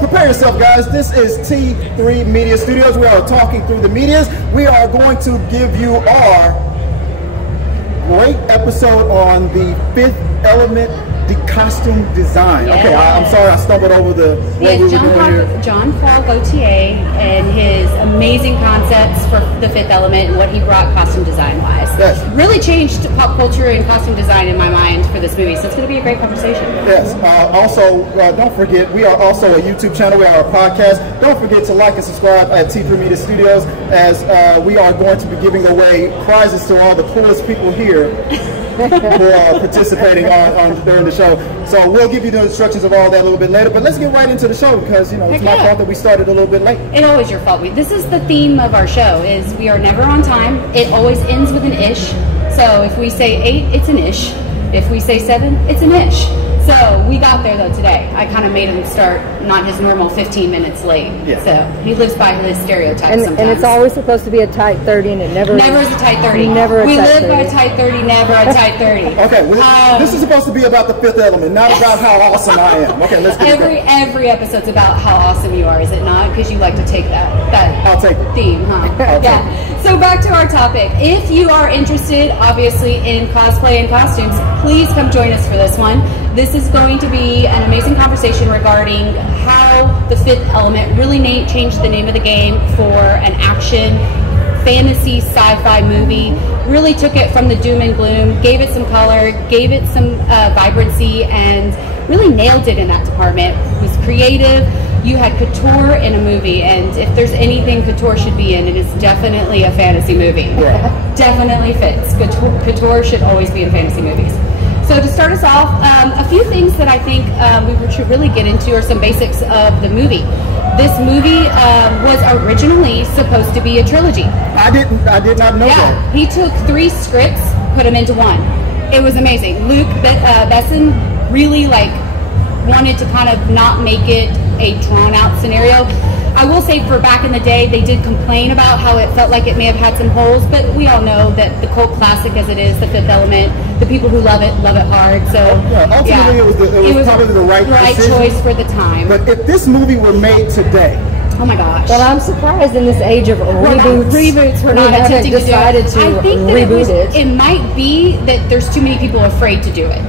prepare yourself, guys. This is T3 Media Studios. We are talking through the medias. We are going to give you our great episode on the Fifth Element, the costume design. Yes. Okay, I'm sorry I stumbled over the Jean Paul Gaultier and his amazing concepts for the Fifth Element and what he brought costume design wise. Yes. Really changed pop culture and costume design in my mind for this movie, so it's going to be a great conversation. Yes. Also, don't forget, we are also a YouTube channel. We are a podcast. Don't forget to like and subscribe at T3 Media Studios, as we are going to be giving away prizes to all the coolest people here who are participating during the show. So we'll give you the instructions of all that a little bit later. But let's get right into the show, because it's my fault that we started a little bit late. It's always your fault. This is the theme of our show: is we are never on time. It always ends with an ish. So if we say 8, it's an ish. If we say 7, it's an ish. So we got there though today. I kind of made him start not his normal 15 minutes late. Yeah. So he lives by his stereotypes sometimes. And it's always supposed to be a tight 30, and it never is a tight 30. Never a we tight live 30. by a tight 30, never a tight 30. Okay, well, this is supposed to be about the Fifth Element, not about how awesome I am. Okay, let's get every episode's about how awesome you are, is it not? Because you like to take that I'll take it. theme, huh? Yeah. So back to our topic. If you are interested, obviously, in cosplay and costumes, please come join us for this one. This is going to be an amazing conversation regarding how the Fifth Element really changed the name of the game for an action, fantasy, sci-fi movie. Really took it from the doom and gloom, gave it some color, gave it some vibrancy, and really nailed it in that department. It was creative. You had couture in a movie, and if there's anything couture should be in, it is definitely a fantasy movie. Yeah. Definitely fits. Couture should always be in fantasy movies. So to start us off, a few things that I think we should really get into are some basics of the movie. This movie was originally supposed to be a trilogy. I did not know that. He took 3 scripts, put them into one. It was amazing. Luc Besson really wanted to kind of not make it a drawn out scenario. I will say, for back in the day, they did complain about how it felt like it may have had some holes, but we all know that the cult classic as it is, the Fifth Element, the people who love it hard. So ultimately, it was probably the right choice for the time. But if this movie were made today, oh my gosh! Well, I'm surprised in this age of reboots, we're not attempting decided to do it. I think that reboot it might be that there's too many people afraid to do it.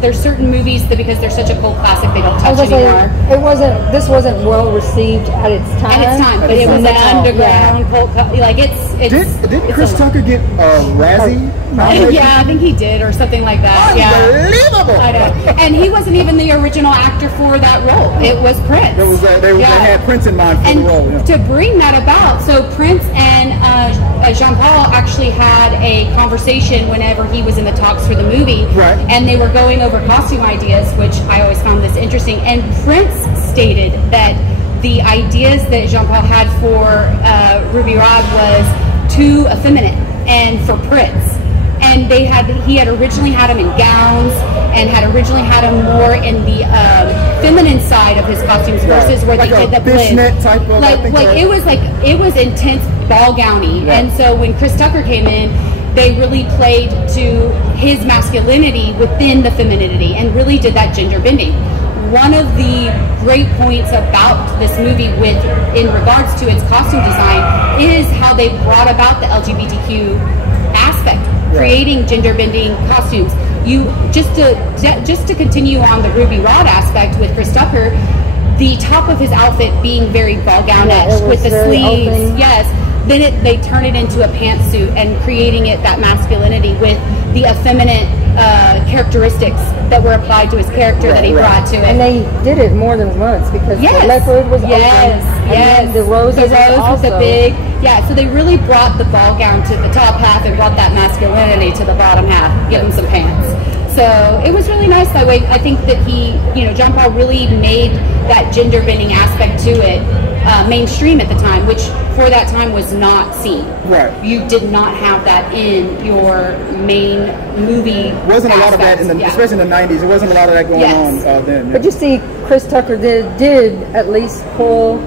There's certain movies that, because they're such a cult classic, they don't touch anymore. This wasn't well received at its time. But it was an underground cult. Did Chris Tucker get Razzie? Yeah, I think he did, or something like that. Unbelievable! Yeah. I know. And he wasn't even the original actor for that role. It was Prince. They had Prince in mind for the role. Yeah. To bring that about, so Prince and Jean Paul actually had a conversation whenever he was in the talks for the movie. Right. And they were going over costume ideas, which I always found this interesting. And Prince stated that the ideas that Jean Paul had for Ruby Rhod was too effeminate, and for Prince. And he had originally had him in gowns, and had originally had him more in the feminine side of his costumes versus where they did the fishnet type of it was intense ball gowny. Yeah. And so when Chris Tucker came in, they really played to his masculinity within the femininity and really did that gender bending. One of the great points about this movie in regards to its costume design is how they brought about the LGBTQ aspect, creating gender bending costumes. Just to continue on the Ruby Rhod aspect with Chris Tucker, the top of his outfit being very ball gown-esque with the sleeves. Open. Yes. Then they turn it into a pantsuit and creating that masculinity with the effeminate characteristics that were applied to his character that he brought to it. And they did it more than once, because the leopard was open. And the roses was a big. Yeah, so they really brought the ball gown to the top half and brought that masculinity to the bottom half, give him some pants. So it was really nice that way. I think that Jean Paul really made that gender bending aspect to it mainstream at the time, which for that time was not seen. Right. You did not have that in your main movie. Wasn't a lot of that especially in the 90s. There wasn't a lot of that going on then. Yeah. But you see, Chris Tucker did at least pull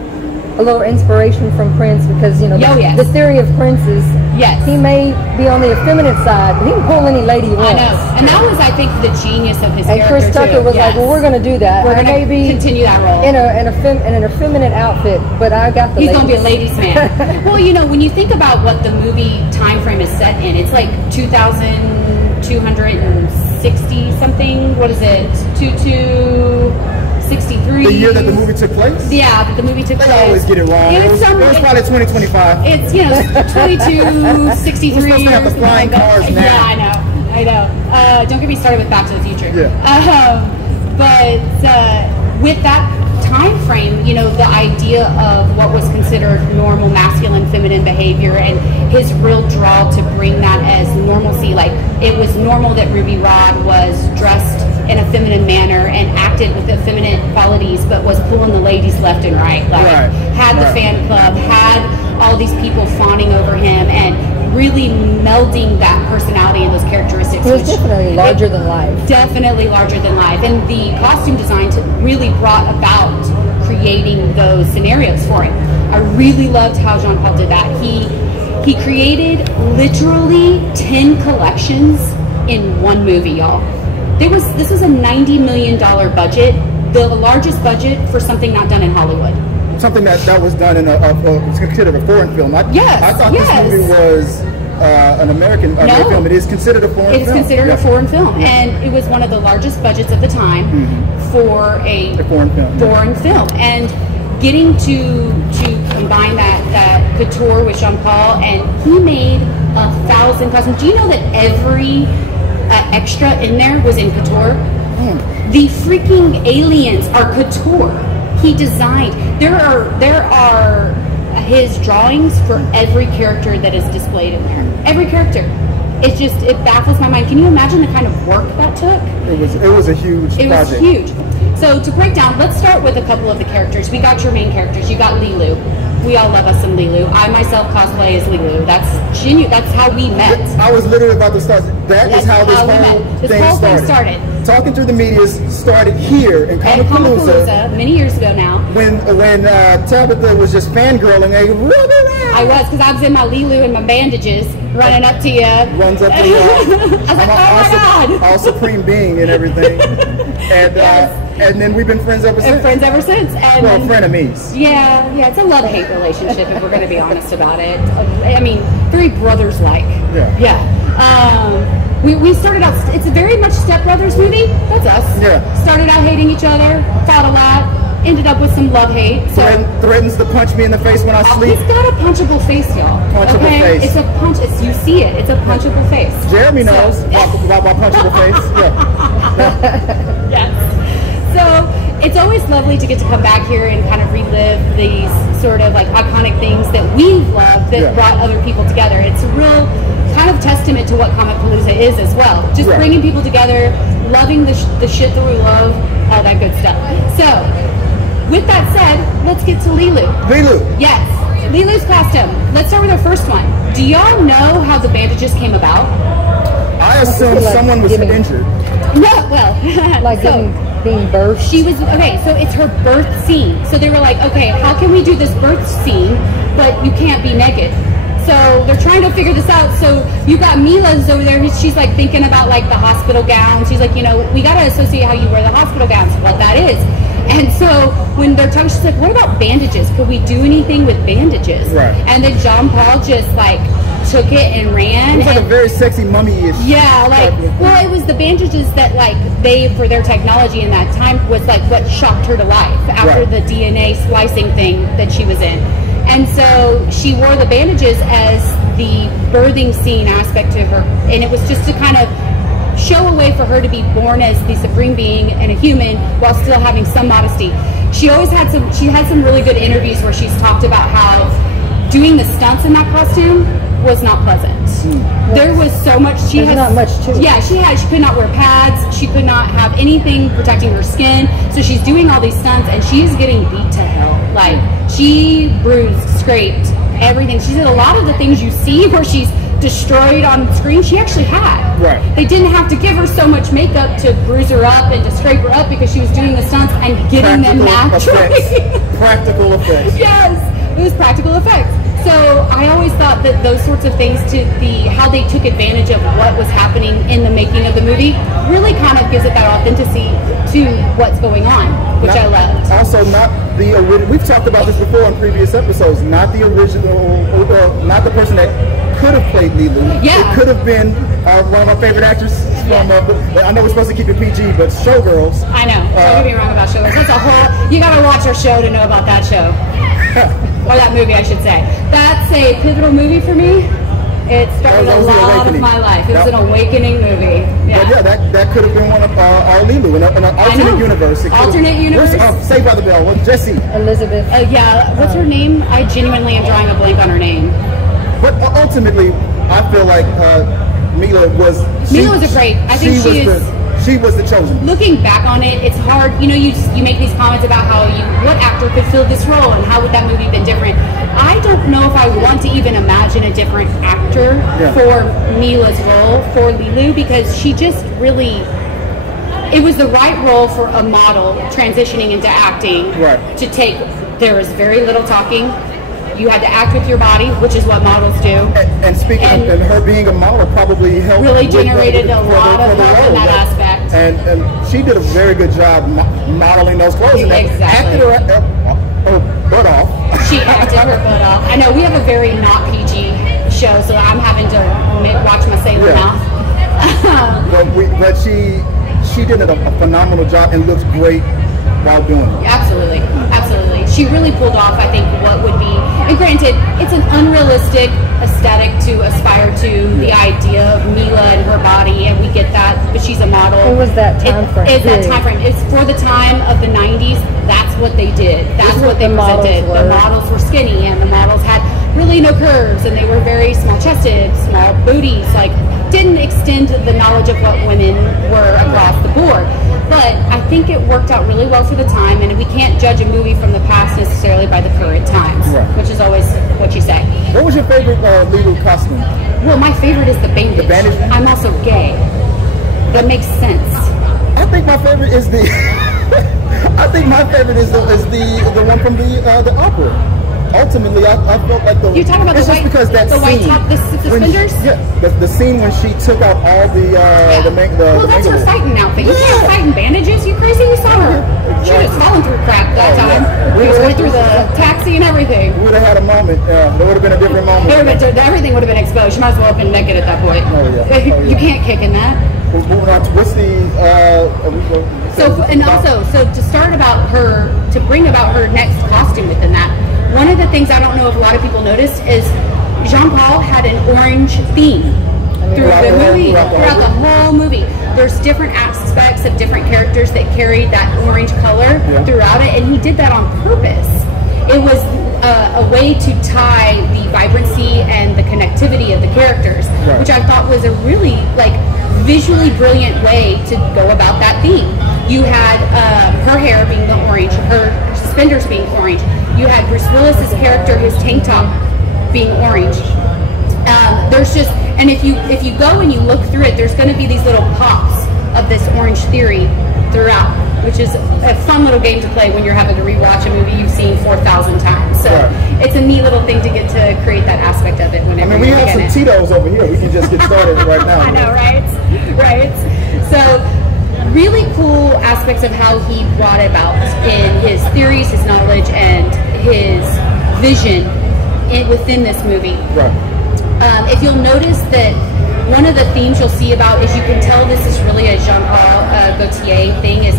a little inspiration from Prince, because the theory of Prince is Yes. He may be on the effeminate side, but he can pull any lady he wants. I know. And that was, I think, the genius of his character, Chris Tucker was like, well, we're going to do that. We're going to continue that role. In an effeminate outfit, but I got the He's going to be a ladies' man. Well, you know, when you think about what the movie time frame is set in, it's like 2,260 something. What is it? 2263. The year that the movie took place? Yeah, the movie took place. They always get it wrong. It was probably 2025. It's, you know, 2263. We're supposed to have the flying cars now. Yeah, I know. Don't get me started with Back to the Future. Yeah. But with that time frame, you know, the idea of what was considered normal masculine feminine behavior and his real draw to bring that as normalcy, like it was normal that Ruby Rhod was dressed in a feminine manner and acted with effeminate qualities, but was pulling the ladies left and right, like had the fan club, had all these people fawning over him, and really melding that personality and those characteristics. It was definitely larger than life. Definitely larger than life. And the costume design really brought about creating those scenarios for him. I really loved how Jean Paul did that. He created literally 10 collections in one movie, y'all. This was a $90 million budget, the largest budget for something not done in Hollywood. Something that was done in it's considered a foreign film. I thought this movie was an American film. It is considered a foreign film. It is considered a foreign film, and it was one of the largest budgets of the time for a foreign film. And getting to combine that couture with Jean Paul, and he made 1,000 costumes. Do you know that every extra in there was in couture? The freaking aliens are couture. He designed. There are his drawings for every character that is displayed in there. Every character. It baffles my mind. Can you imagine the kind of work that took? It was a huge project. It was huge. So to break down, let's start with a couple of the characters. We got your main characters. You got Leeloo. We all love us some Leeloo. I myself cosplay as Leeloo. That's how we met. I was literally about to start. That's how this whole thing started. Talking through the media started here in Comicpalooza many years ago now. When Tabatha was just fangirling, I was, because I was in my Leeloo and my bandages, running up to you. Runs up to you. I was like, oh my God. All supreme being and everything. And and then we've been friends ever since. And well, frenemies. Yeah, it's a love-hate relationship if we're going to be honest about it. I mean, very brothers-like. Yeah. We started out, it's a very much Step Brothers movie. That's us. Yeah. Started out hating each other, fought a lot, ended up with some love-hate. So threatens to punch me in the face when I sleep. He's got a punchable face, y'all. Punchable face. It's a punch. You see it. It's a punchable face. Jeremy knows about my punchable face. Yeah. Yes. So it's always lovely to get to come back here and kind of relive these sort of like iconic things that we've loved that brought other people together. It's a real kind of testament to what Comicpalooza is as well. Just bringing people together, loving the shit that we love, all that good stuff. So with that said, let's get to Leeloo. Yes. Leeloo's costume. Let's start with our first one. Do y'all know how the bandages came about? I assume someone was injured. No, well, like being birthed. She was, okay, so it's her birth scene. So they were like, okay, how can we do this birth scene, but you can't be naked? So they're trying to figure this out. So you got Mila's over there. She's like thinking about like the hospital gown. She's like, you know, we got to associate how you wear the hospital gowns, what that is. And so when they're talking, she's like, what about bandages? Could we do anything with bandages? Right. And then Jean Paul just like took it and ran. It was like a very sexy mummy-ish. Yeah, like, well, it was the bandages that like they, for their technology in that time, was like what shocked her to life after the DNA splicing thing that she was in. And so she wore the bandages as the birthing scene aspect to her. And it was just to kind of show a way for her to be born as the supreme being and a human while still having some modesty. She always had some really good interviews where she's talked about how doing the stunts in that costume was not pleasant. There was so much. There's not much to it. Yeah, she could not wear pads. She could not have anything protecting her skin. So she's doing all these stunts and she's getting beat to hell. Like, she bruised, scraped, everything. She did a lot of the things you see where she's destroyed on screen, she actually had. Right. They didn't have to give her so much makeup to bruise her up and to scrape her up because she was doing the stunts and getting them naturally. Practical effects. Yes, it was practical effects. So I always thought that those sorts of things, how they took advantage of what was happening in the making of the movie, really kind of gives it that authenticity to what's going on, which I loved. Also, not the original. We've talked about this before in previous episodes. Not the original, not the person that could have played Leeloo. Yeah. It could have been one of my favorite actors from. I know we're supposed to keep it PG, but Showgirls. I know. Don't get me wrong about Showgirls. That's a whole. You got to watch our show to know about that show. Or that movie, I should say. That's a pivotal movie for me. It started a lot of my life. It was an awakening movie. Yeah, but yeah, that could have been one of our Leeloo in an alternate universe. Alternate universe. Saved by the Bell. Well, Jesse. Elizabeth. Yeah. What's her name? I genuinely am drawing a blank on her name. But ultimately, I feel like Mila was. Mila was a great. I think she was the chosen. Looking back on it, it's hard. You know, you make these comments about what actor could fill this role and how would that movie been different. I don't know if I want to even imagine a different actor for Mila's role for Leeloo, because she just really. It was the right role for a model transitioning into acting. Right. To take. There was very little talking. You had to act with your body, which is what models do. And speaking of her being a model, probably helped. Really generated a lot of help in that aspect. And she did a very good job modeling those clothes. Exactly. Acted her butt off. She acted her butt off. I know we have a very not PG show, so I'm having to watch my sailor mouth. but she did a phenomenal job and looked great while doing it. Absolutely. Absolutely. She really pulled off, I think, what would be, and granted, it's an unrealistic aesthetic to aspire to, the idea of Mila and her body, and we get that, but she's a model. It was that time frame. It's that time frame. It's for the time of the 90s. That's what they did. That's what they presented. The models were skinny, and the models had really no curves, and they were very small-chested, small booties, like, didn't extend the knowledge of what women were across the board. But I think it worked out really well for the time, and we can't judge a movie from the past necessarily by the current times, which is always what you say. What was your favorite Leeloo costume? Well, my favorite is the bandage. The bandage? I'm also gay. That makes sense. I think my favorite is the. I think my favorite is the one from the opera. Ultimately, I felt like You're talking about the white, because that white top, the suspenders? The scene when she took out all well, that's her fighting outfit. You can't fight in bandages. You crazy? You saw her. She was falling through crap that time. We went through the taxi and everything. We would have had a moment. There would have been a different moment. Everything would have been exposed. She might as well have been naked at that point. You can't kick in that. Moving on to what's the so to bring about her next costume within that. One of the things I don't know if a lot of people noticed is Jean Paul had an orange theme throughout the whole movie. There's different aspects of different characters that carried that orange color throughout it, and he did that on purpose. It was a way to tie the vibrancy and the connectivity of the characters, which I thought was a really visually brilliant way to go about that theme. You had her hair being the orange, her suspenders being orange. You had Bruce Willis's character, his tank top, being orange. There's just, and if you go and you look through it, there's going to be these little pops of this orange theory throughout, which is a fun little game to play when you're having to rewatch a movie you've seen 4,000 times. So it's a neat little thing to get to create that aspect of it. Whenever we have some Tito's over here. We can just get started right now. I know, right? Right. So really cool aspects of how he brought it about in his theories, his knowledge, and his vision within this movie. If you'll notice that one of the themes you'll see about is, you can tell this is really a Jean Paul Gaultier thing, is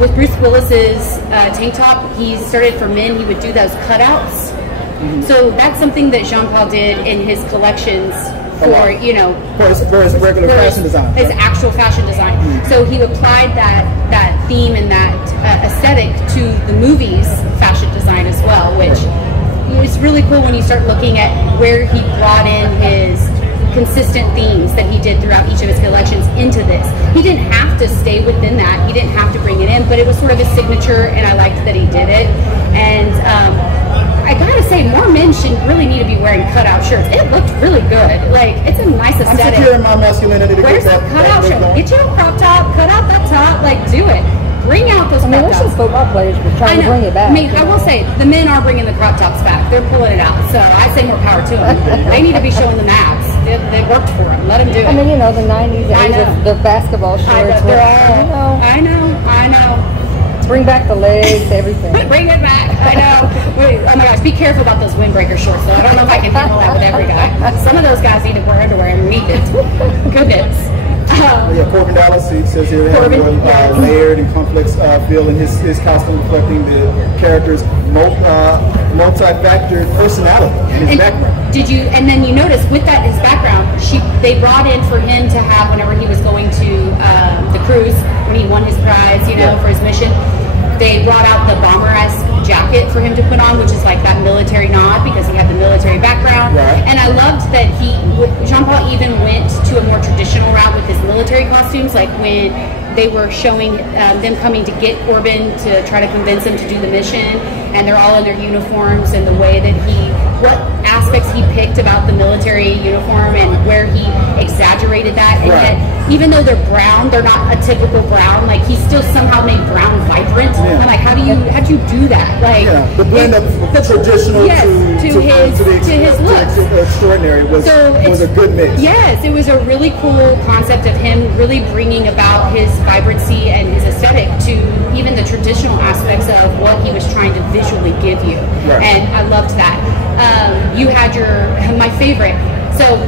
with Bruce Willis's tank top, he started for men, he would do those cutouts. So that's something that Jean Paul did in his collections for his regular fashion design. His actual fashion design. So he applied that theme and that aesthetic to the movie's fashion design as well, which is really cool when you start looking at where he brought in his consistent themes that he did throughout each of his collections into this. He didn't have to stay within that. He didn't have to bring it in, but it was sort of his signature, and I liked that he did it. And I gotta say, more men should really need to be wearing cutout shirts. It looked really good. It's a nice aesthetic. I'm securing my masculinity to Where's get that cutout shirt? Get you a crop top, cut out that top, do it. Bring out those cutouts. football players were trying to bring it back. I mean, I will say, the men are bringing the crop tops back. They're pulling it out. So I say more power to them. They need to be showing the abs. They worked for them. Let them do it. I mean, you know, the 90s, 80s, the basketball shorts. I know. Bring back the legs, everything. Bring it back. I know. Wait, oh my gosh, be careful about those windbreaker shorts, though. I don't know if I can handle that with every guy. Some of those guys need to wear underwear and meet it. Goodness. Korban Dallas, he says here, had more layered and complex feel in his costume, reflecting the character's multi-factored personality and his background. Did you? And then you notice with that his background, they brought in for him to have whenever he was going to the cruise when he won his prize, you know, for his mission. They brought out the bomber-esque jacket for him to put on, which is like that military nod because he had the military background. Right. And I loved that Jean Paul even went to a more traditional route with his military costumes, like when they were showing them coming to get Korban to try to convince him to do the mission, and they're all in their uniforms, and the way that what aspects he picked about the military uniform and where he exaggerated that, and yet even though they're brown, they're not a typical brown. Like he still somehow made brown vibrant. I'm like, how'd you do that? Like the blend of the traditional to his looks. Extraordinary was a good mix. Yes, it was a really cool concept of him really bringing about his vibrancy and his aesthetic to even the traditional aspects of what he was trying to visually give you. Right. And I loved that. You had my favorite. So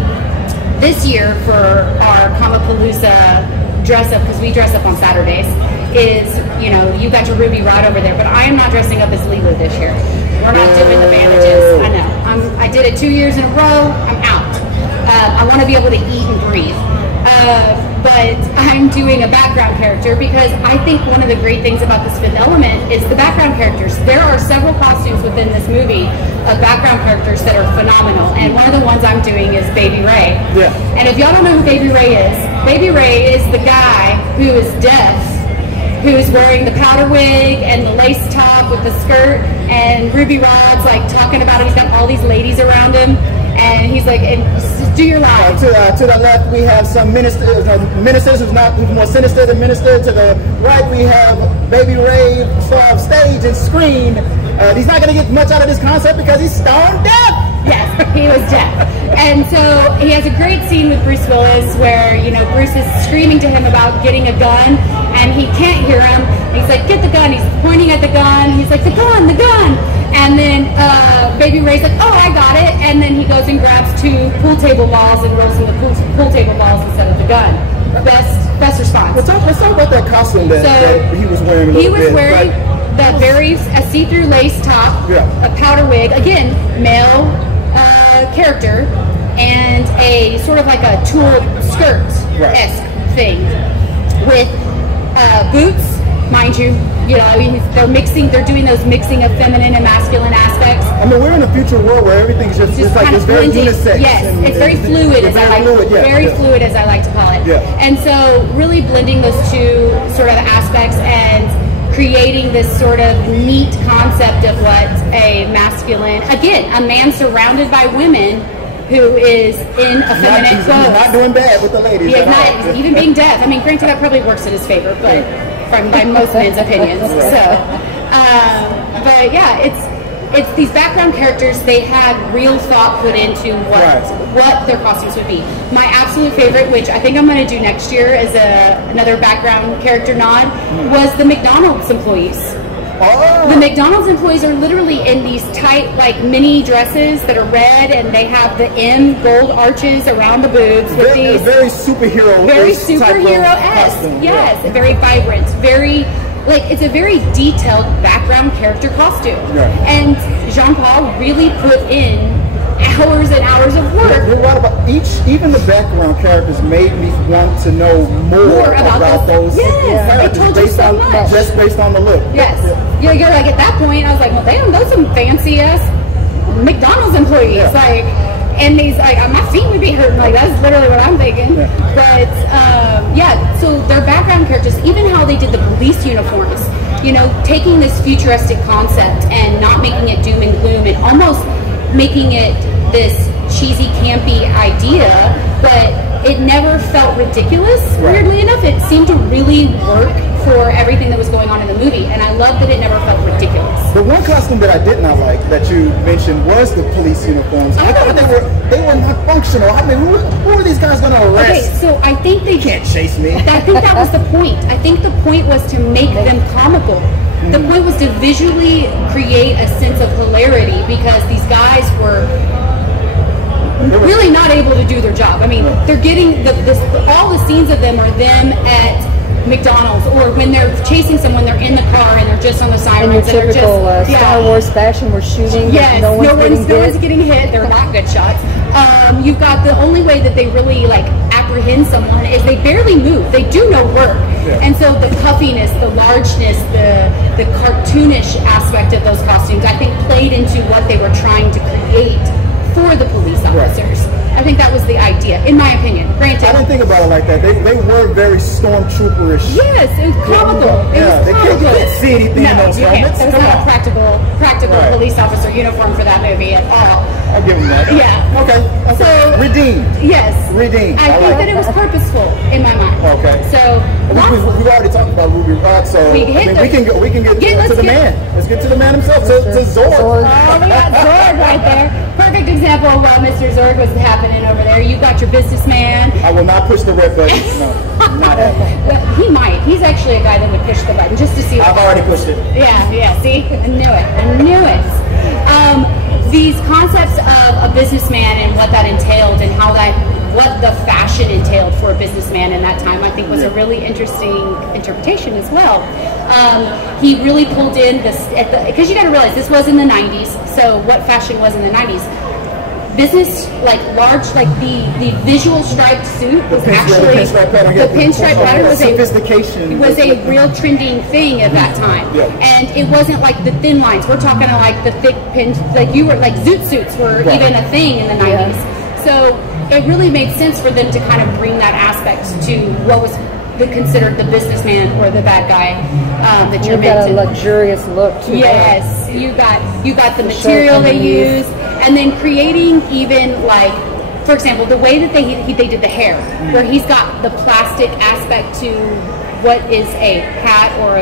this year for our Comicpalooza dress up, because we dress up on Saturdays, is, you know, you got your Ruby Rhod over there, but I am not dressing up as Leeloo this year. We're not doing the bandages. I know. I did it 2 years in a row. I'm out. I want to be able to eat and breathe. But I'm doing a background character because I think one of the great things about this fifth element is the background characters. There are several costumes within this movie of background characters that are phenomenal, and one of the ones I'm doing is Baby Ray. Yeah. And if y'all don't know who Baby Ray is the guy who is deaf, who's wearing the powder wig and the lace top with the skirt, and Ruby Rhod's like talking about it. He's got all these ladies around him, and he's like, do your line. To the left, we have some ministers who's more sinister than minister. To the right, we have Baby Ray off stage and scream. He's not going to get much out of this concert because he's stone deaf. Yes, he was deaf. And so he has a great scene with Bruce Willis where, you know, Bruce is screaming to him about getting a gun, and he can't hear him. He's like, get the gun. He's pointing at the gun. He's like, the gun. And then Baby Ray's like, oh, I got it. And then he goes and grabs 2 pool table balls and rolls in the pool table balls instead of the gun. Best response. Let's talk about that costume that he was wearing. He was wearing that a see-through lace top, a powder wig, again, male character, and a sort of like a tulle skirt-esque thing with boots, mind you. You know, they're doing those mixing of feminine and masculine aspects. I mean, we're in a future world where everything's just like it's very unisex. Yes, it's very fluid, as I like to call it. Yeah. And so, really blending those two sort of aspects and creating this sort of neat concept of what a masculine, again, a man surrounded by women who is in effeminate clothes. He's not doing bad with the ladies. He's not, even being deaf. I mean, granted, that probably works in his favor, but by most men's opinions. So, but yeah, it's these background characters. They had real thought put into what their costumes would be. My absolute favorite, which I think I'm going to do next year as another background character nod, was the McDonald's employees. Oh. The McDonald's employees are literally in these tight, like, mini dresses that are red, and they have the M gold arches around the boobs with these very superhero-esque. Yes, very vibrant, very. Like, it's a very detailed background character costume. Yeah. And Jean Paul really put in hours and hours of work. You're right about even the background characters made me want to know more about those characters just based on the look. Yes. Yeah. You're like, at that point, I was like, well, damn, those some fancy-ass McDonald's employees. Yeah. Like, and these, like, my feet would be hurting. Like, that's literally what I'm thinking. Yeah. But, so their background characters, even how they did the police uniforms, you know, taking this futuristic concept and not making it doom and gloom and almost making it this cheesy, campy idea, but it never felt ridiculous. Weirdly enough, it seemed to really work for everything that was going on in the movie, and I love that it never felt ridiculous. The one costume that I did not like that you mentioned was the police uniforms. I thought they were not functional. I mean, who are these guys going to arrest? Okay, so I think they can't chase me. I think that was the point. I think the point was to make them comical. The point was to visually create a sense of hilarity because these guys were really not able to do their job. I mean, they're getting all the scenes of them are them at McDonald's, or when they're chasing someone, they're in the car and they're just on the sirens. In your typical Star Wars fashion, we're shooting. Yes, no one's getting hit. They're not good shots. You've got the only way that they really like apprehend someone is they barely move. They do no work, and so the puffiness, the largeness, the cartoonish aspect of those costumes, I think, played into what they were trying to create for the police officers. I think that was the idea, in my opinion. Granted, I didn't think about it like that. They were very stormtrooperish. Yes, it was comical. It was comical. You can't see anything in those helmets. It was not a practical police officer uniform for that movie at all. I'll give them that. Yeah. Okay. So redeemed. Yes. Redeemed. I think that it was purposeful in my mind. Okay. So we've already talked about Ruby Rhod, so we can get to the man. Let's get to the man himself. To Zorge. Oh, we got Zorge right there. Perfect example of what Mr. Zorge was happening over there. You got your businessman. I will not push the red button. No, not happening. But he might. He's actually a guy that would push the button just to see. I've already pushed it. Yeah. See, I knew it. These concepts of a businessman and what that entailed, and what the fashion entailed for a businessman in that time, I think was a really interesting interpretation as well. He really pulled in this, because you got to realize this was in the 90s, so what fashion was in the 90s? Business, like large, like the visual striped suit was actually the pinstripe pattern was sophistication. It was a real trending thing at that time, and it wasn't like the thin lines. We're talking like the thick pins, like zoot suits were even a thing in the 90s. So it really made sense for them to kind of bring that aspect to what was considered the businessman or the bad guy that you're meant to. Got a luxurious look too. Yes, you got the material they use, and then creating even like, for example, the way that they did the hair, where he's got the plastic aspect to what is a hat or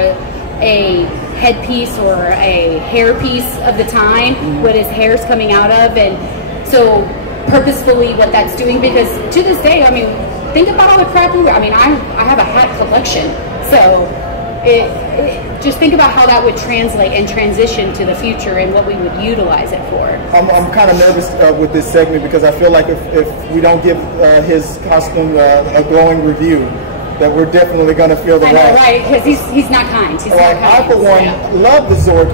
a headpiece or a hairpiece of the time, what his hair's coming out of, and so purposefully what that's doing, because to this day, I mean, think about all the crap we wear. I mean, I have a hat collection, so just think about how that would translate and transition to the future and what we would utilize it for. I'm kind of nervous with this segment because I feel like if we don't give his costume a glowing review, that we're definitely going to feel the wrath. I know, right? Because he's not kind. He's not kind. I, for one, love the Zorge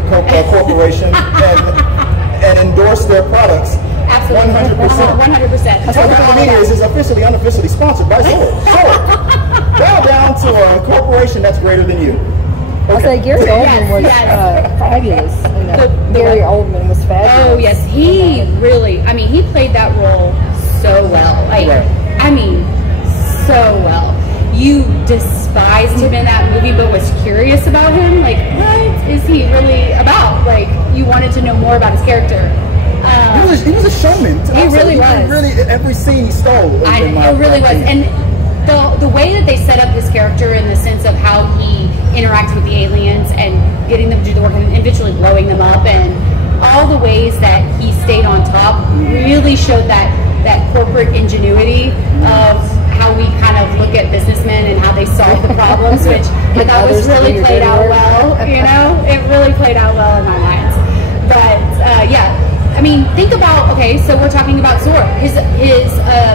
Corporation and endorse their products. Absolutely. 100%. 100%. Tabatha Media is officially, unofficially sponsored by Zorge. Bow down to a corporation that's greater than you. Okay. I say Gary Oldman was fabulous. Gary Oldman was fabulous. Oh yes, he really. I mean, he played that role so well. Like, I mean, so well. You despised him in that movie, but was curious about him. Like, what is he really about? Like, you wanted to know more about his character. He was a showman. He really was. Really, every scene he stole. It really was. And the way that they set up his character in the sense of how he interacts with the aliens and getting them to do the work and eventually blowing them up, and all the ways that he stayed on top really showed that corporate ingenuity of how we kind of look at businessmen and how they solve the problems, which I thought was really played out well. You know, it really played out well in my mind. But I mean, think about, okay, so we're talking about Zorge, his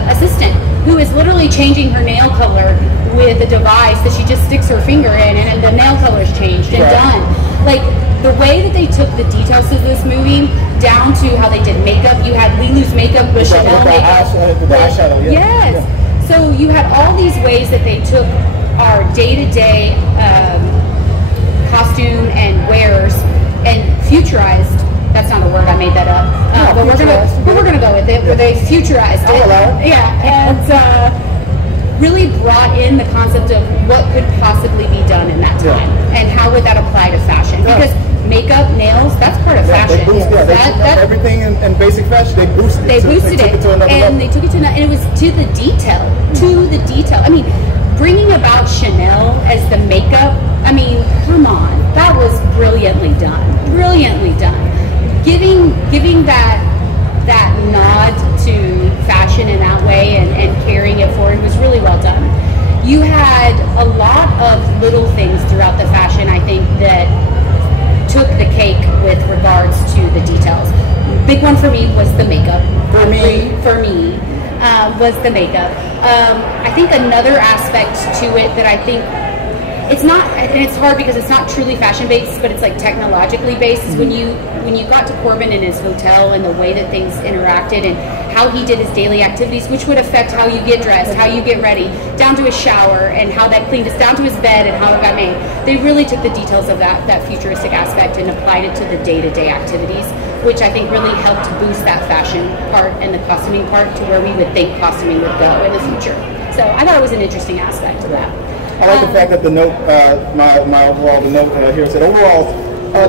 assistant, who is literally changing her nail color with a device that she just sticks her finger in, and the nail color is changed and done. Like, the way that they took the details of this movie down to how they did makeup. You had Leeloo's makeup, with Chanel makeup. The eyeshadow, yes. So you had all these ways that they took our day-to-day costume and wears and futurized. That's not a word. I made that up. But we're gonna go with it. Where they futurized it. Yeah, and really brought in the concept of what could possibly be done in that time, and how would that apply to fashion? Because makeup, nails, that's part of fashion. Everything in basic fashion, they boosted it. They boosted it, to another level. They took it to another, and it was to the detail. To the detail. I mean, bringing about Chanel as the makeup, I mean, come on, that was brilliantly done. Brilliantly done. Giving that nod to fashion in that way and carrying it forward was really well done. You had a lot of little things throughout the fashion, I think, that took the cake with regards to the details. Big one for me was the makeup. For me, was the makeup. I think another aspect to it that I think it's not, and it's hard because it's not truly fashion based, but it's like technologically based, is when you got to Korban in his hotel and the way that things interacted and how he did his daily activities, which would affect how you get dressed, how you get ready, down to his shower and how that cleaned us, down to his bed and how it got made. They really took the details of that futuristic aspect and applied it to the day-to-day activities, which I think really helped boost that fashion part and the costuming part to where we would think costuming would go in the future. So I thought it was an interesting aspect to that. I like the fact that the note, my overall, the note here said, overall,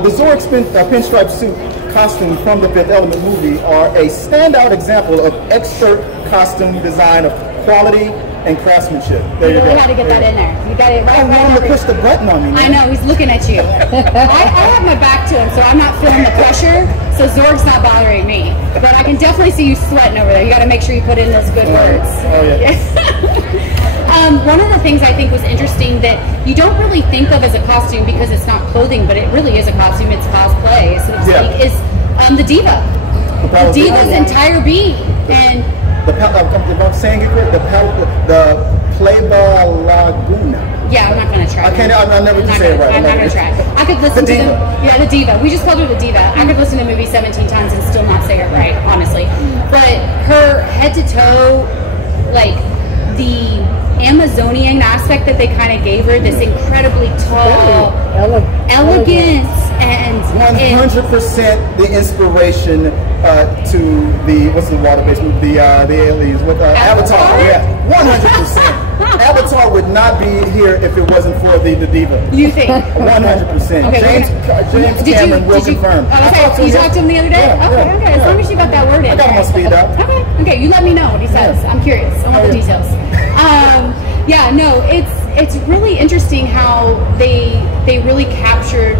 the Zorge pinstripe suit costume from the Fifth Element movie are a standout example of expert costume design of quality and craftsmanship. You really had to get that in there. You got it right. I want him to push the button on me, man. I know, he's looking at you. I have my back to him, so I'm not feeling the pressure, so Zorge's not bothering me. But I can definitely see you sweating over there. You got to make sure you put in those good words. Oh, yeah. One of the things I think was interesting that you don't really think of as a costume because it's not clothing, but it really is a costume. It's cosplay, so to speak, is the Diva. The Diva's entire being. And I'm saying it correct, the Pleba Laguna. Yeah, I'm not going to try. I'll never say it right. I'm not going to try. I could listen to the Diva. We just called her the Diva. I could listen to the movie 17 times and still not say it right, honestly. But her head to toe, like the Amazonian aspect that they kind of gave her, this incredibly tall, elegant, and 100% the inspiration to the what's the water-based movie, the aliens with Avatar. Yeah, 100%. Avatar would not be here if it wasn't for the Diva. You think? 100%. Okay, James Cameron will confirm. Okay, you talked to him the other day? Yeah, okay. As long as you got that word in. I got him on speed up. Okay, you let me know what he says. I'm curious. I want the details. Yeah, no, it's really interesting how they really captured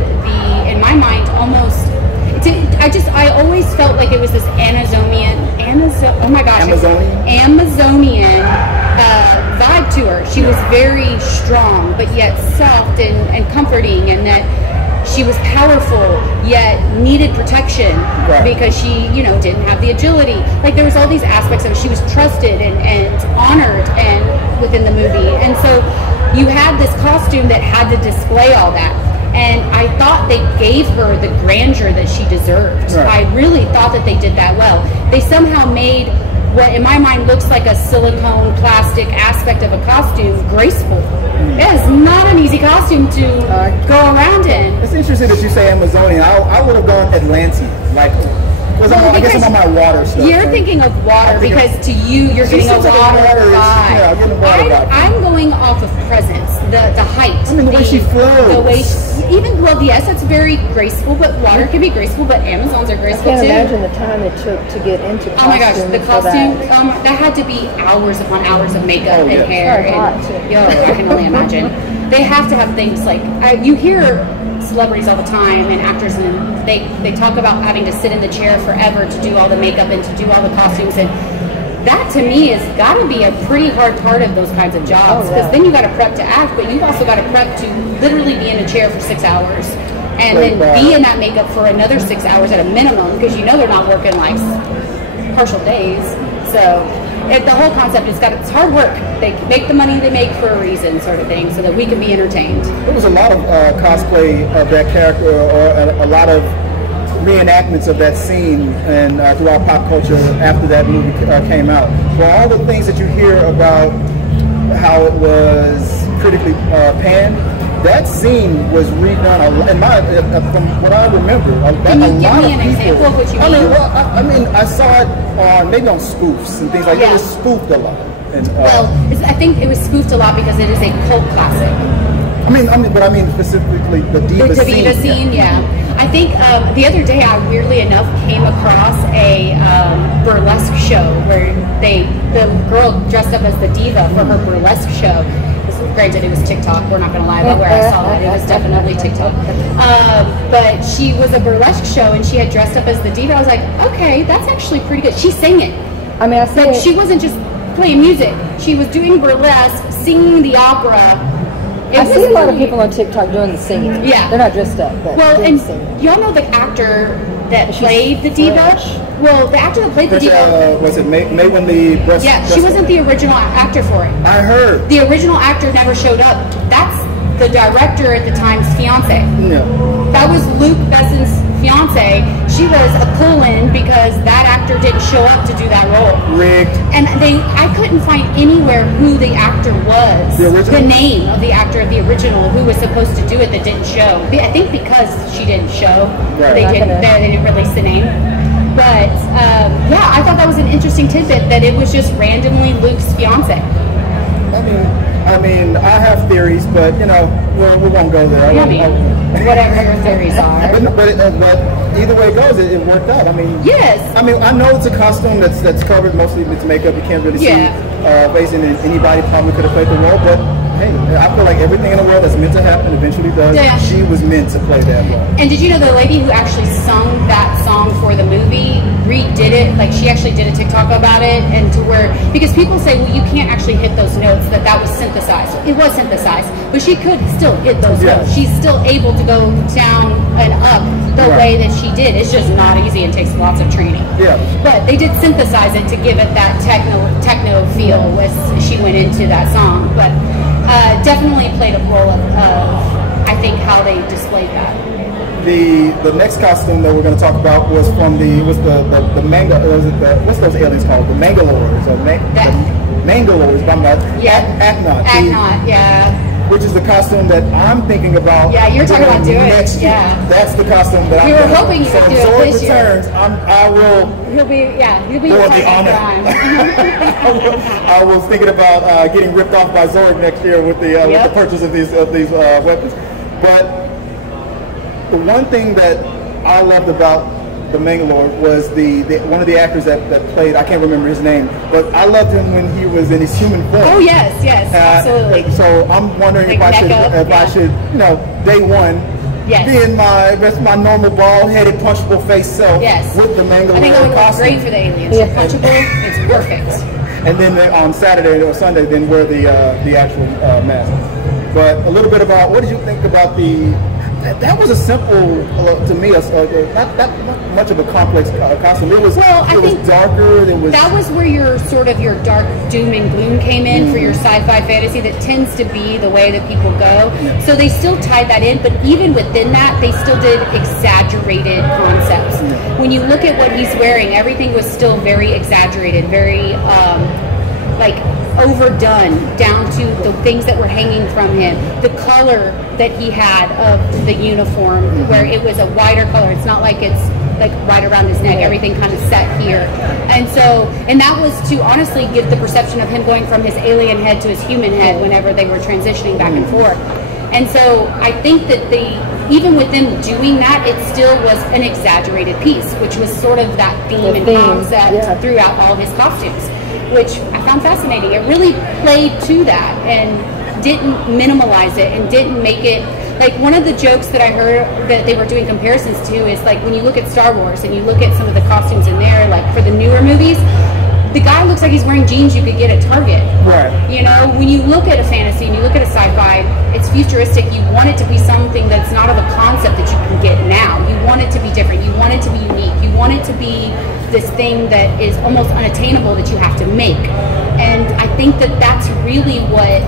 in my mind, almost. I always felt like it was this Amazonian vibe to her. She was very strong, but yet soft and comforting, and that she was powerful yet needed protection because she, didn't have the agility. Like there was all these aspects of it. She was trusted and honored and within the movie, and so you had this costume that had to display all that. And I thought they gave her the grandeur that she deserved. Right. I really thought that they did that well. They somehow made what in my mind looks like a silicone plastic aspect of a costume graceful. It is not an easy costume to go around in. It's interesting that you say Amazonian. I would have gone Atlantean, likely. I guess I'm on my water stuff. You're thinking of water because to you, you're getting a water vibe. Yeah, I'm getting a water vibe. I'm going off of presence, the height. I mean, the way she flows. The way yes, that's very graceful, but water can be graceful, but Amazons are graceful too. I can't imagine the time it took to get into costume. Oh my gosh, the costume, that had to be hours upon hours of makeup and hair. I can only imagine. They have to have things like, you hear celebrities all the time and actors, and they talk about having to sit in the chair forever to do all the makeup and to do all the costumes, and that to me has got to be a pretty hard part of those kinds of jobs, because then you got to prep to act, but you've also got to prep to literally be in a chair for 6 hours and then be in that makeup for another 6 hours at a minimum, because they're not working like partial days. So the whole concept it's hard work. They make the money they make for a reason, sort of thing, so that we can be entertained. There was a lot of cosplay of that character, or a lot of reenactments of that scene and throughout pop culture after that movie came out. For all the things that you hear about how it was critically panned, that scene was redone. From what I remember, Can you give me an example of what you mean? I saw it maybe on spoofs and things like that. It was spoofed a lot. And, I think it was spoofed a lot because it is a cult classic. I mean specifically the Diva scene. The Diva scene, yeah. I think the other day I weirdly enough came across a burlesque show where the girl dressed up as the Diva for her burlesque show. It was Granted, it was TikTok. We're not going to lie about where I saw it. It was definitely TikTok. But she was a burlesque show, and she had dressed up as the diva. I was like, okay, that's actually pretty good. She sang it. I mean, I sang it. She wasn't just playing music. She was doing burlesque, singing the opera. I see a lot of people on TikTok doing the singing. Yeah. They're not dressed up, but and y'all know the actor that played the diva? Well, the actor that played the diva... was it May when the breast... Yeah, she wasn't the original actor for it. I heard. The original actor never showed up. That's the director at the time's fiance. Yeah. That was Luke Besson's fiance. She was a pull-in because that actor didn't show up to do that role. Rigged. And I couldn't find anywhere who the actor was. The original? The name of the actor of the original who was supposed to do it that didn't show. I think because she didn't show, they didn't release the name. But yeah, I thought that was an interesting tidbit that it was just randomly Luke's fiance. I mean, I have theories, but we won't go there. Whatever your theories are. But either way it goes, it worked out. I mean, yes. I mean, I know it's a costume that's covered mostly with makeup. You can't really see face, and anybody probably could have played the role. But hey, I feel like everything in the world that's meant to happen eventually does. Yeah. She was meant to play that role. And did you know the lady who actually sung that song for the movie redid it? Like, she actually did a TikTok about it, and to where, because people say, well, you can't actually hit those notes, that was synthesized. It was synthesized, but she could still hit those notes. She's still able to go down and up the way that she did. It's just not easy and takes lots of training. Yeah. But they did synthesize it to give it that techno feel as she went into that song. But definitely played a role of I think how they displayed that. The next costume that we're going to talk about was from what's those aliens called? The Mangalors or Mangalors? Aknot, yeah. Which is the costume that I'm thinking about. Yeah, you're talking about doing next year. Yeah. That's the costume that we were hoping you would do it this year. I will. He'll be the honor. I was thinking about getting ripped off by Zorge next year with the purchase of these weapons. But the one thing that I loved about the Mangalore was one of the actors that played, I can't remember his name, but I loved him when he was in his human form. Oh yes, absolutely. So I'm wondering if I should, day one, be in my normal bald-headed, punchable face self with the Mangalore costume. I think it would look great for the aliens. Yeah. Punchable, it's perfect. And then on Saturday or Sunday, then wear the actual mask. But a little bit about, what did you think about that was a simple, to me, not that much of a complex costume. It was darker. That was where your dark doom and gloom came in for your sci-fi fantasy that tends to be the way that people go. Yeah. So they still tied that in, but even within that, they still did exaggerated concepts. Yeah. When you look at what he's wearing, everything was still very exaggerated, very overdone, down to the things that were hanging from him, the color that he had of the uniform, where it was a wider color. It's not like it's like right around his neck, everything kind of set here. And that was to honestly give the perception of him going from his alien head to his human head whenever they were transitioning back and forth. And so I think that even with them doing that, it still was an exaggerated piece, which was sort of that theme and concept throughout all of his costumes, which I found fascinating. It really played to that and didn't minimalize it and didn't make it, like, one of the jokes that I heard that they were doing comparisons to is, like, when you look at Star Wars and you look at some of the costumes in there, like for the newer movies, the guy looks like he's wearing jeans you could get at Target. Right. When you look at a fantasy and you look at a sci-fi, it's futuristic. You want it to be something that's not of a concept that you can get now. You want it to be different. You want it to be unique. You want it to be this thing that is almost unattainable that you have to make. And I think that that's really what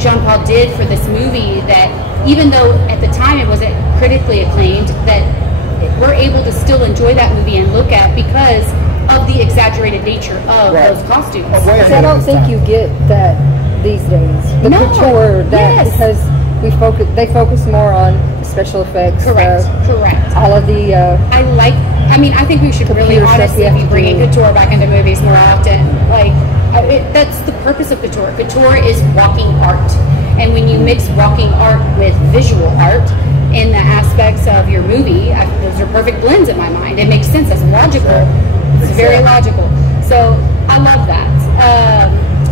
Jean Paul did for this movie, that even though at the time it wasn't critically acclaimed, that we're able to still enjoy that movie and look at because of the exaggerated nature of those costumes. I don't think you get that these days. The couture, because they focus more on special effects. Correct. All of the I think we should really honestly be bringing couture back into movies more often. That's the purpose of couture. Couture is walking art. And when you mix walking art with visual art in the aspects of your movie, those are perfect blends in my mind. It makes sense. It's logical. It's very logical. So I love that.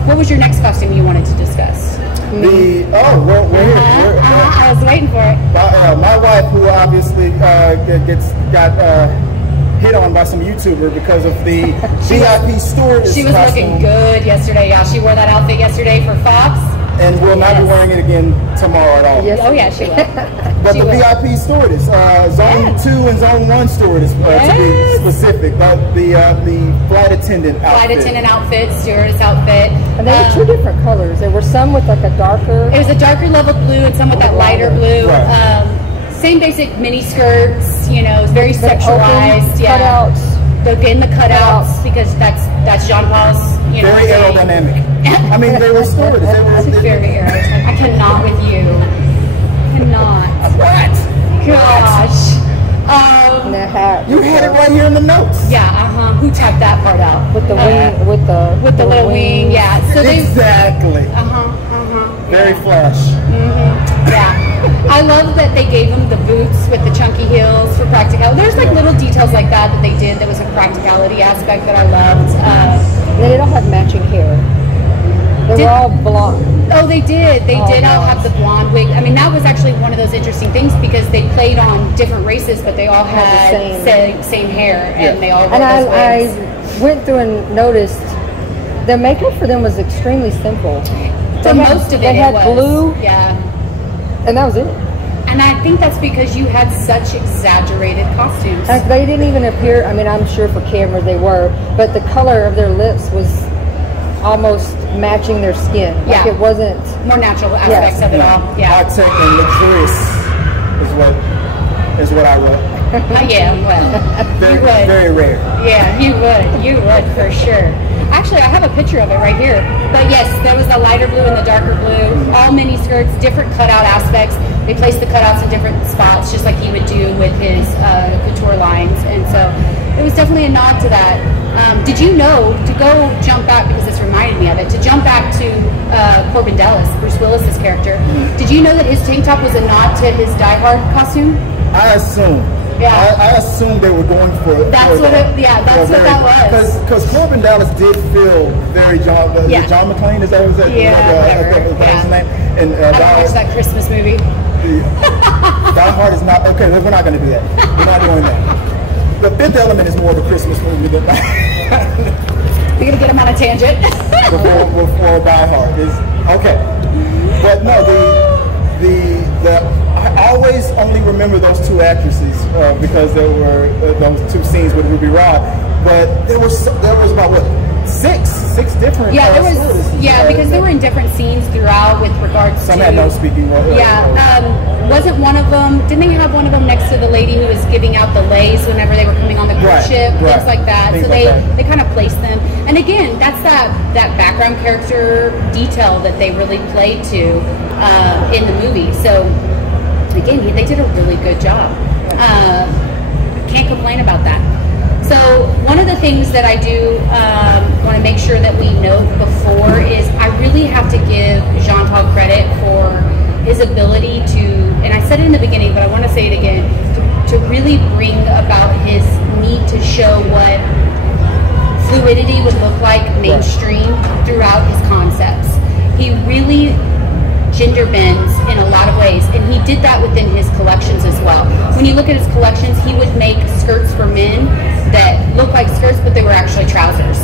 What was your next costume you wanted to discuss? We're here. I was waiting for it. My wife, who obviously got hit on by some YouTuber because of the VIP stewardess. She was looking good yesterday. Yeah, she wore that outfit yesterday for Fox. And will not be wearing it again tomorrow at all. Yes. Oh yeah, she will. But the VIP stewardess, Zone 2 and Zone 1 stewardess, to be specific. The flight attendant outfit. Flight attendant outfit, stewardess outfit. And there were two different colors. There were some with like a darker. It was a darker level blue and some with that lighter blue. Right. Same basic mini skirts. You know, it's very sexualized. Cutouts. Again, the cutouts because that's Jean Paul's. You know, very aerodynamic. I mean, they were stewardess. They were very aerodynamic. I cannot with you. Cannot. What? Gosh. And the hat. You had it right here in the notes. Yeah. Who tapped that part out? With the wing. With the little wing. Yeah. So exactly. Very flash. Yeah. I love that they gave him the boots with the chunky heels for practicality. There's like little details like that they did that was a practicality aspect that I loved. They don't have matching hair. They were all blonde. Oh, they did. They did all have the blonde wig. I mean, that was actually one of those interesting things because they played on different races, but they all had the same hair, and they all wore those wigs. I went through and noticed the makeup for them was extremely simple. For most of it, they had blue. Yeah. And that was it. And I think that's because you had such exaggerated costumes. Like they didn't even appear, I mean, I'm sure for camera they were, but the color of their lips was almost matching their skin. Like it wasn't... More natural aspects of it all. Yeah. High tech and luxurious is what I wrote. Yeah, well, you would. Very rare. Yeah, you would for sure. Actually, I have a picture of it right here. But yes, there was the lighter blue and the darker blue, all mini skirts, different cutout aspects. They placed the cutouts in different spots, just like he would do with his couture lines. And so it was definitely a nod to that. Did you know, to go jump back, because this reminded me of it, to jump back to Korban Dallas, Bruce Willis's character, did you know that his tank top was a nod to his Die Hard costume? I assume. Yeah. I assumed they were going for that's what that was. Because Korban Dallas did feel very John McClane, is that what it was? His name? And I don't watch that Christmas movie. Die Hard is not, okay, we're not going to do that. We're not doing that. The Fifth Element is more of a Christmas movie than You're going to get him on a tangent. before Die Hard is, okay. But no, I always only remember those two actresses because there were those two scenes with Ruby Rhod, but there was about what six different because they were in different scenes throughout with regards some had no speaking role. Wasn't one of them, didn't they have one of them next to the lady who was giving out the leis whenever they were coming on the cruise ship, things like that. So they kind of placed them, and again, that's that background character detail that they really played to in the movie. So again, they did a really good job. Can't complain about that. So one of the things that I do want to make sure that we note before is I really have to give Jean Paul credit for his ability to, and I said it in the beginning, but I want to say it again, to really bring about his need to show what fluidity would look like mainstream throughout his concepts. He really gender bends in a lot of ways, and he did that within his collections as well. When you look at his collections, he would make skirts for men that look like skirts, but they were actually trousers.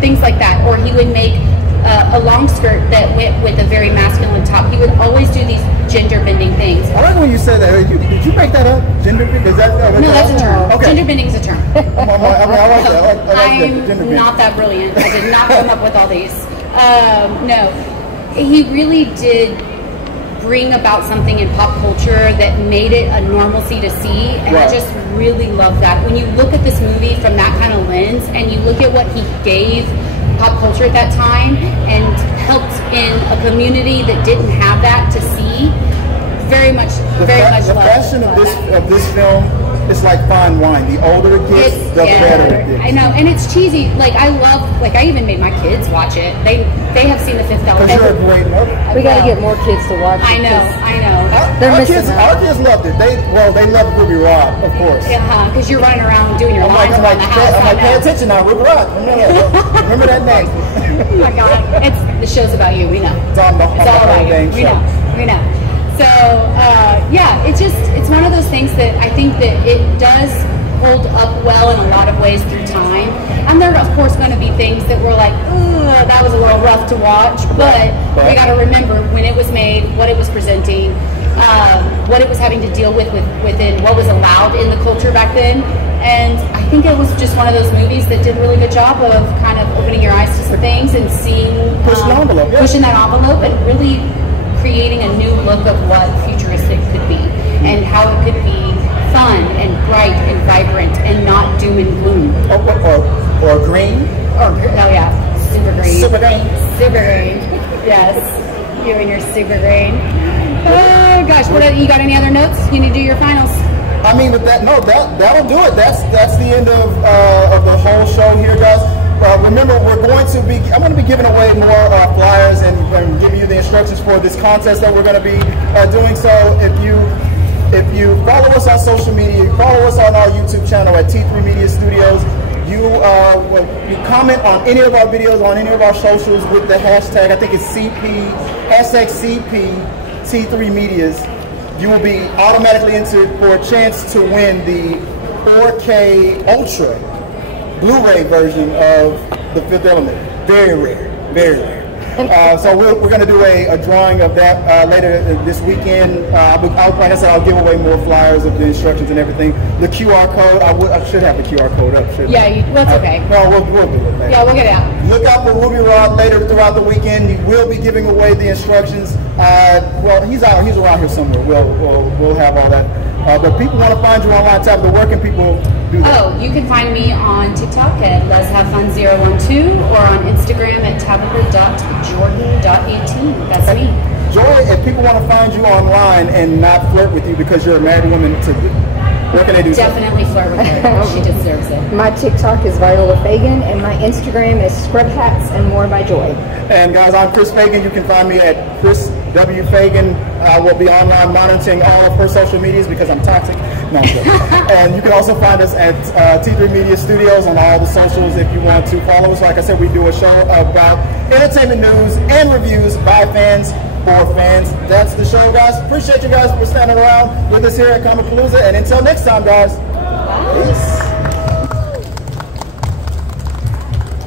Things like that. Or he would make a long skirt that went with a very masculine top. He would always do these gender bending things. I like when you say that. Did you make that up? Gender bending? No, that's a term. Okay. Gender bending is a term. I'm not that brilliant. I did not come up with all these. No. He really did bring about something in pop culture that made it a normalcy to see, and I just really love that. When you look at this movie from that kind of lens, and you look at what he gave pop culture at that time, and helped in a community that didn't have that to see, very much the fashion of this film it's like fine wine. The older it gets, the better it gets. I know, and it's cheesy. Like I even made my kids watch it. They have seen the Fifth Element. Because you're a great mother. We got to get more kids to watch it. I know. Our kids loved it. They loved Ruby Rhod, of course. Yeah, because you're running around doing your lines around the house. I'm like, pay attention now, Ruby Rhod. Remember that name. Oh my God, the show's about you. We know. It's all about you. We know. So it's one of those things that I think that it does hold up well in a lot of ways through time. And there are of course going to be things that were like, that was a little rough to watch, but we got to remember when it was made, what it was presenting, what it was having to deal with within what was allowed in the culture back then. And I think it was just one of those movies that did a really good job of kind of opening your eyes to some things and seeing, pushing that envelope and really creating a new look of what futuristic could be and how it could be fun and bright and vibrant and not doom and gloom. Or green. Super green. Super green. Super green. Yes. You and your super green. Oh gosh, you got any other notes? You need to do your finals. I mean, that'll do it. That's the end of the whole show here, guys. Remember, I'm going to be giving away more flyers and giving you the instructions for this contest that we're going to be doing. So if you follow us on social media, you follow us on our YouTube channel at T3 Media Studios. You comment on any of our videos on any of our socials with the hashtag. I think it's #CP T3Medias. You will be automatically entered for a chance to win the 4K Ultra Blu-ray version of The Fifth Element. Very rare, very rare. So we're going to do a drawing of that later this weekend. Like I said, I'll give away more flyers of the instructions and everything. The QR code, I should have the QR code up. That's okay. No, we'll do it later. Yeah, we'll get it out. Look out for Ruby Rhod later throughout the weekend. He will be giving away the instructions. He's around here somewhere. We'll have all that. But people want to find you online. Tabitha, where can people do that? Oh, you can find me on TikTok at Let'sHaveFun012 or on Instagram at Tabitha.Jordan.18. That's me. Joy, if people want to find you online and not flirt with you because you're a married woman, where can they do so? Definitely flirt with her. She deserves it. My TikTok is Viola Fagan, and my Instagram is Scrub Hats and More by Joy. And guys, I'm Chris Fagan. You can find me at Chris W. Fagan. I will be online monitoring all of her social medias because I'm toxic. No, I'm joking. And you can also find us at T3 Media Studios on all the socials if you want to follow us. Like I said, we do a show about entertainment news and reviews by fans for fans. That's the show, guys. Appreciate you guys for standing around with us here at Comicpalooza. And until next time, guys. Peace.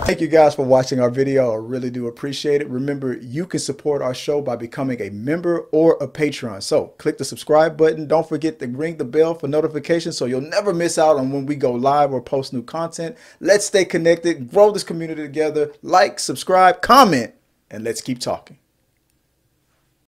Thank you guys for watching our video. I really do appreciate it. Remember, you can support our show by becoming a member or a patron. So click the subscribe button. Don't forget to ring the bell for notifications so you'll never miss out on when we go live or post new content. Let's stay connected, grow this community together. Like, subscribe, comment, and let's keep talking.